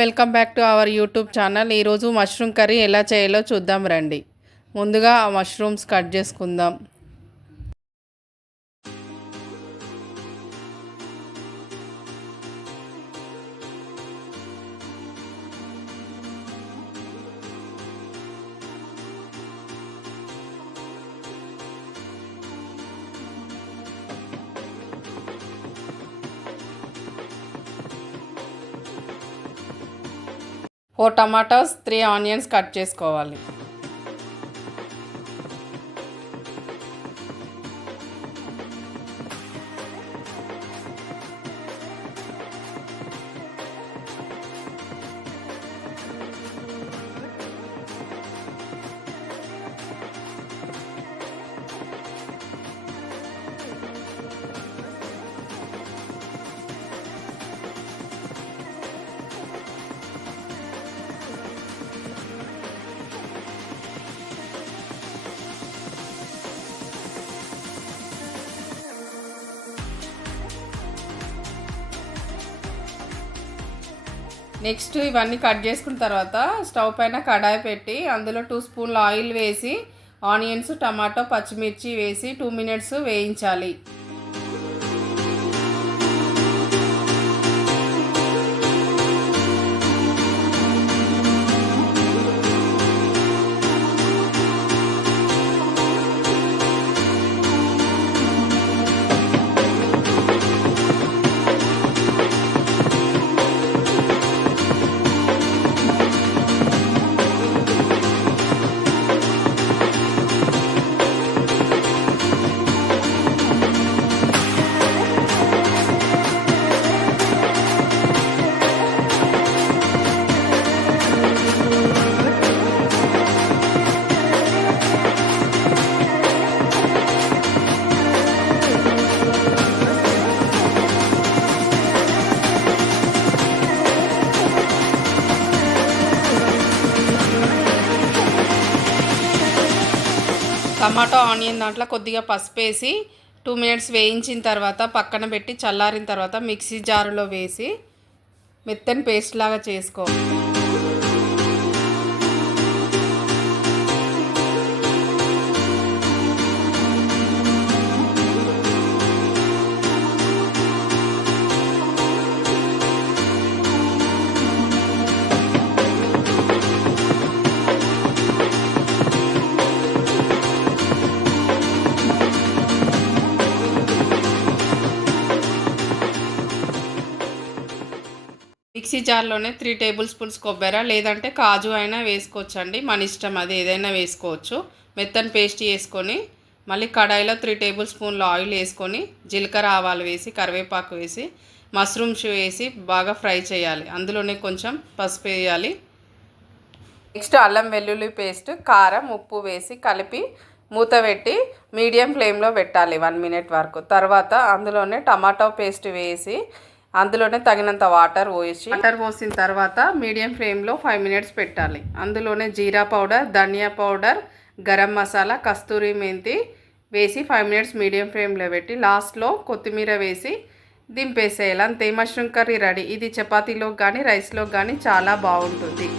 Welcome back to our YouTube channel. ఈరోజు mushroom curry ఎలా చేయాలో చూద్దాం రండి. ముందుగా ఆ మష్రూమ్స్ కట్ చేసుకుందాం. ఫోర్ టమాటాస్, 3 ఆనియన్స్ కట్ చేసుకోవాలి. నెక్స్ట్ ఇవన్నీ కట్ చేసుకున్న తర్వాత స్టవ్ పైన కడాయి పెట్టి అందులో 2 స్పూన్ల ఆయిల్ వేసి ఆనియన్స్, టమాటో, పచ్చిమిర్చి వేసి 2 మినిట్స్ వేయించాలి. టమాటో ఆనియన్ దాంట్లో కొద్దిగా పసుపు వేసి 2 మినిట్స్ వేయించిన తర్వాత పక్కన పెట్టి చల్లారిన తర్వాత మిక్సీ జారులో వేసి మెత్తని పేస్ట్ లాగా చేసుకోవాలి. మిక్సీ జార్లోనే 3 టేబుల్ స్పూన్స్ కొబ్బరి లేదంటే కాజు అయినా వేసుకోవచ్చండి, మన ఇష్టం, అది ఏదైనా వేసుకోవచ్చు. మెత్తని పేస్ట్ వేసుకొని మళ్ళీ కడాయిలో 3 టేబుల్ స్పూన్ల ఆయిల్ వేసుకొని జీలకర్ర, ఆవాలు వేసి కరివేపాకు వేసి మష్రూమ్స్ వేసి బాగా ఫ్రై చేయాలి. అందులోనే కొంచెం పసుపు వేయాలి. నెక్స్ట్ అల్లం వెల్లుల్లి పేస్ట్, కారం, ఉప్పు వేసి కలిపి మూత పెట్టి మీడియం ఫ్లేమ్లో పెట్టాలి 1 మినిట్ వరకు. తర్వాత అందులోనే టమాటో పేస్ట్ వేసి అందులోనే తగినంత వాటర్ పోసిన తర్వాత మీడియం ఫ్లేమ్లో 5 మినిట్స్ పెట్టాలి. అందులోనే జీరా పౌడర్, ధనియా పౌడర్, గరం మసాలా, కస్తూరి మెంతి వేసి 5 మినిట్స్ మీడియం ఫ్లేమ్లో పెట్టి లాస్ట్లో కొత్తిమీర వేసి దింపేసేయాలి. అంతే, మష్రూమ్ కర్రీ రెడీ. ఇది చపాతీలో కానీ రైస్లో కానీ చాలా బాగుంటుంది.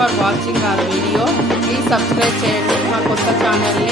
For watching our video. Please subscribe చేయండి మా కొత్త ఛానల్ని.